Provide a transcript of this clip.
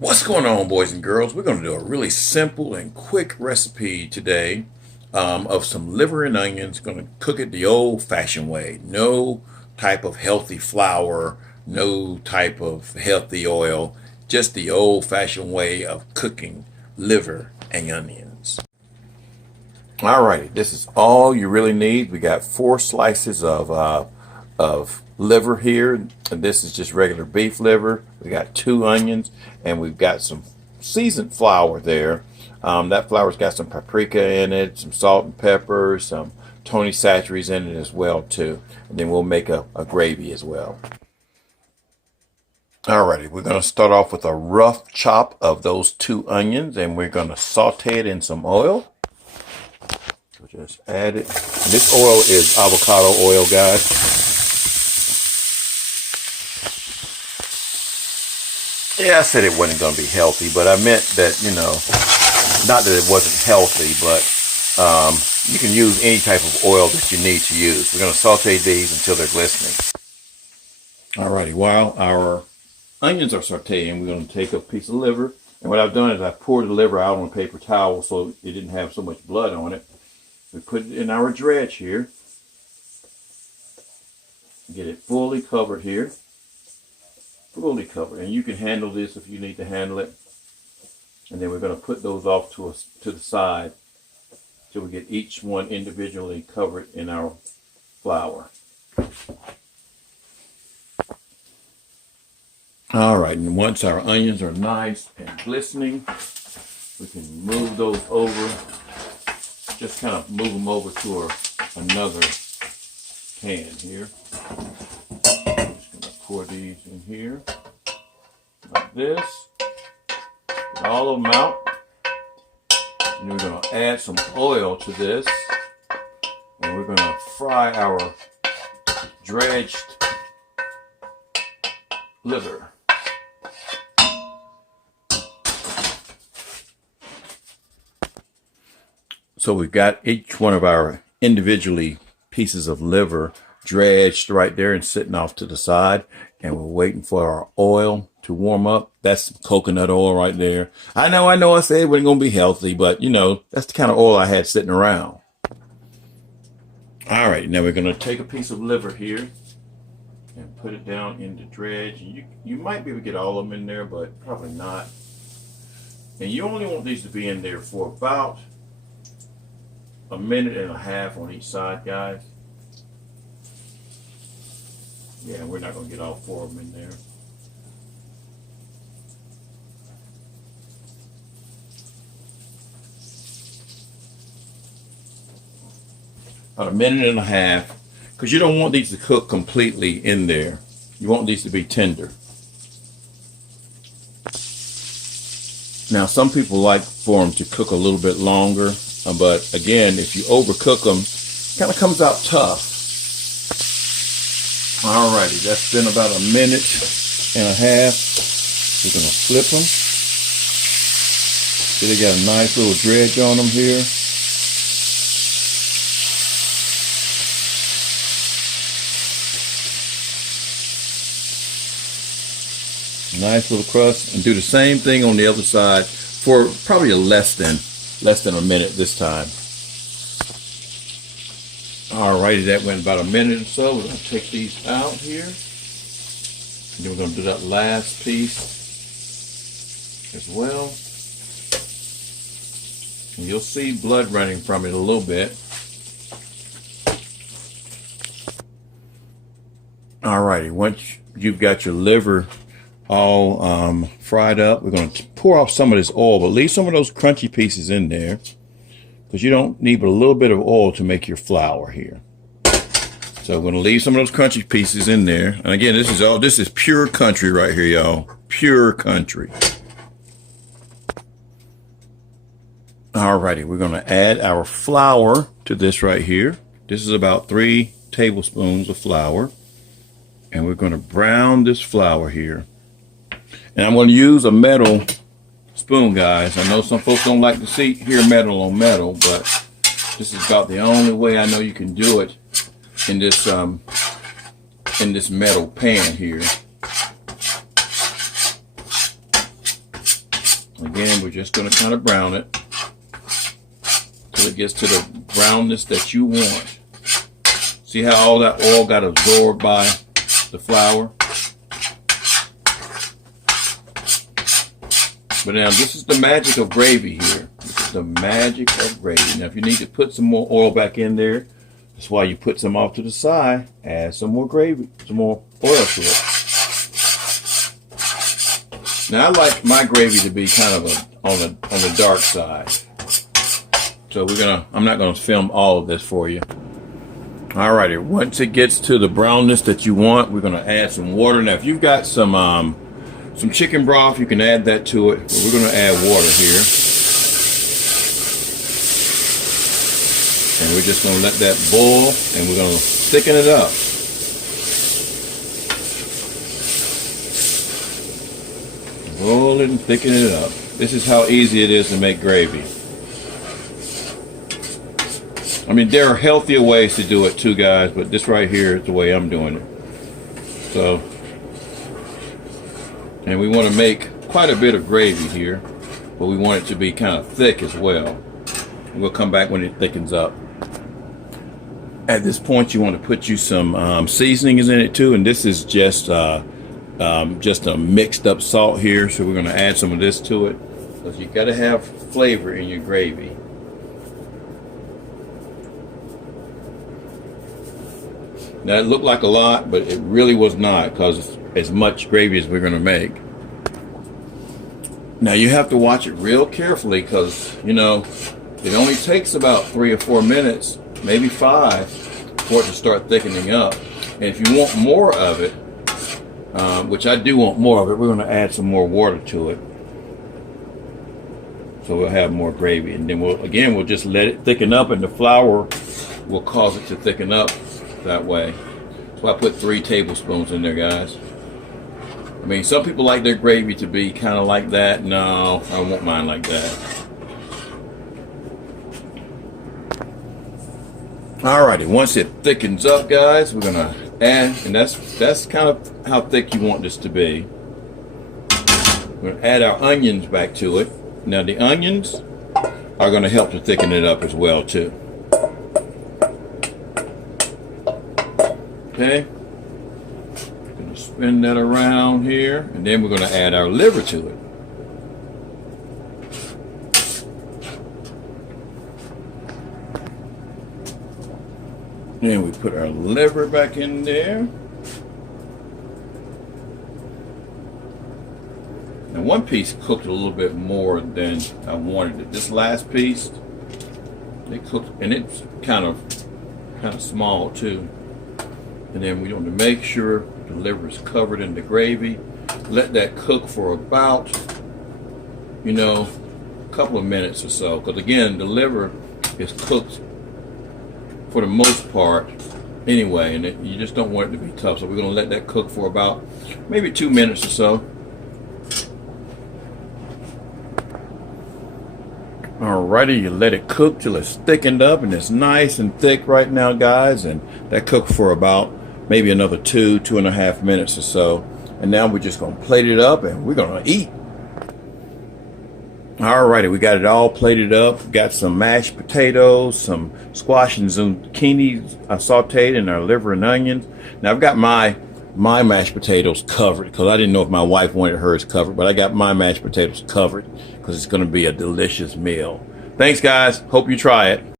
What's going on, boys and girls? We're going to do a really simple and quick recipe today of some liver and onions. Going to cook it the old-fashioned way. No type of healthy flour, no type of healthy oil, just the old-fashioned way of cooking liver and onions. Alrighty, this is all you really need. We got 4 slices of liver here, and this is just regular beef liver. We got 2 onions, and we've got some seasoned flour there. That flour's got some paprika in it, some salt and pepper, some Tony Chachere's in it as well too. And then we'll make a gravy as well. Alrighty, we're going to start off with a rough chop of those 2 onions, and we're going to saute it in some oil. So just add it. And this oil is avocado oil, guys. Yeah, I said it wasn't going to be healthy, but I meant that, not that it wasn't healthy, but you can use any type of oil that you need to use. We're going to saute these until they're glistening. Alrighty, while our onions are sauteing, we're going to take a piece of liver. And what I've done is I poured the liver out on a paper towel so it didn't have so much blood on it. We put it in our dredge here. Get it fully covered here. Fully covered, and you can handle this if you need to handle it. And then we're going to put those off to the side till we get each one individually covered in our flour. All right, and once our onions are nice and glistening, we can move those over. Just kind of move them over to another pan here. Pour these in here like this. Get all of them out. And we're going to add some oil to this. And we're going to fry our dredged liver. So we've got each one of our individually pieces of liver dredged right there and sitting off to the side, and we're waiting for our oil to warm up. That's coconut oil right there. I know I said it wasn't going to be healthy, but that's the kind of oil I had sitting around. All right, now we're going to take a piece of liver here and put it down in the dredge. You might be able to get all of them in there, but probably not. And you only want these to be in there for about a minute and a half on each side, guys. Yeah, we're not going to get all 4 of them in there. About a minute and a half, because you don't want these to cook completely in there. You want these to be tender. Now, some people like for them to cook a little bit longer, but again, if you overcook them, it kind of comes out tough. Alrighty, that's been about a minute and a half. We're going to flip them. See, they got a nice little dredge on them here. Nice little crust. And do the same thing on the other side for probably less than a minute this time. Alrighty, that went about a minute or so. We're going to take these out here. And then we're going to do that last piece as well. And you'll see blood running from it a little bit. Alrighty, once you've got your liver all fried up, we're going to pour off some of this oil, but leave some of those crunchy pieces in there, because you don't need but a little bit of oil to make your flour here. So we're going to leave some of those crunchy pieces in there. And again, this is pure country right here, y'all. Pure country. Alrighty, we're going to add our flour to this right here. This is about 3 tablespoons of flour. And we're going to brown this flour here. And I'm going to use a metal spoon, guys. I know some folks don't like to hear metal on metal, but this is about the only way I know you can do it in this metal pan here. Again, we're just going to kind of brown it till it gets to the brownness that you want. See how all that oil got absorbed by the flour? But now this is the magic of gravy here. This is the magic of gravy. Now if you need to put some more oil back in there, that's why you put some off to the side. Add some more gravy, some more oil to it. Now I like my gravy to be kind of on the dark side. So I'm not gonna film all of this for you. Alrighty, once it gets to the brownness that you want, we're gonna add some water. Now if you've got some chicken broth, you can add that to it. But we're gonna add water here. And we're just gonna let that boil, and we're gonna thicken it up. Roll it and thicken it up. This is how easy it is to make gravy. I mean, there are healthier ways to do it too, guys, but this right here is the way I'm doing it. So, and we want to make quite a bit of gravy here, but we want it to be kind of thick as well. We'll come back when it thickens up. At this point, you want to put you some seasonings in it too, and this is just a mixed up salt here. So we're going to add some of this to it, because you got to have flavor in your gravy. Now it looked like a lot, but it really was not, because it's as much gravy as we're going to make. Now you have to watch it real carefully, because you know it only takes about 3 or 4 minutes, maybe 5, for it to start thickening up. And if you want more of it, which I do want more of it, we're going to add some more water to it, so we'll have more gravy. And then we'll just let it thicken up, and the flour will cause it to thicken up that way. So I put 3 tablespoons in there, guys. I mean, some people like their gravy to be kind of like that. No, I want mine like that. Alrighty, once it thickens up, guys, we're gonna add, and that's kind of how thick you want this to be. We're gonna add our onions back to it. Now the onions are gonna help to thicken it up as well too. Okay, gonna spin that around here, and then we're gonna add our liver to it. Then we put our liver back in there. And one piece cooked a little bit more than I wanted it. This last piece, it cooked, and it's kind of small too. And then we want to make sure the liver is covered in the gravy. Let that cook for about, a couple of minutes or so. Because again, the liver is cooked for the most part anyway, and you just don't want it to be tough. So we're going to let that cook for about maybe 2 minutes or so. Alrighty, you let it cook till it's thickened up and it's nice and thick right now, guys. And that cooked for about maybe another 2.5 minutes or so. And now we're just going to plate it up and we're going to eat. Alrighty, we got it all plated up. We got some mashed potatoes, some squash and zucchini sauteed, and our liver and onions. Now I've got my mashed potatoes covered, because I didn't know if my wife wanted hers covered, but I got my mashed potatoes covered because it's going to be a delicious meal. Thanks, guys. Hope you try it.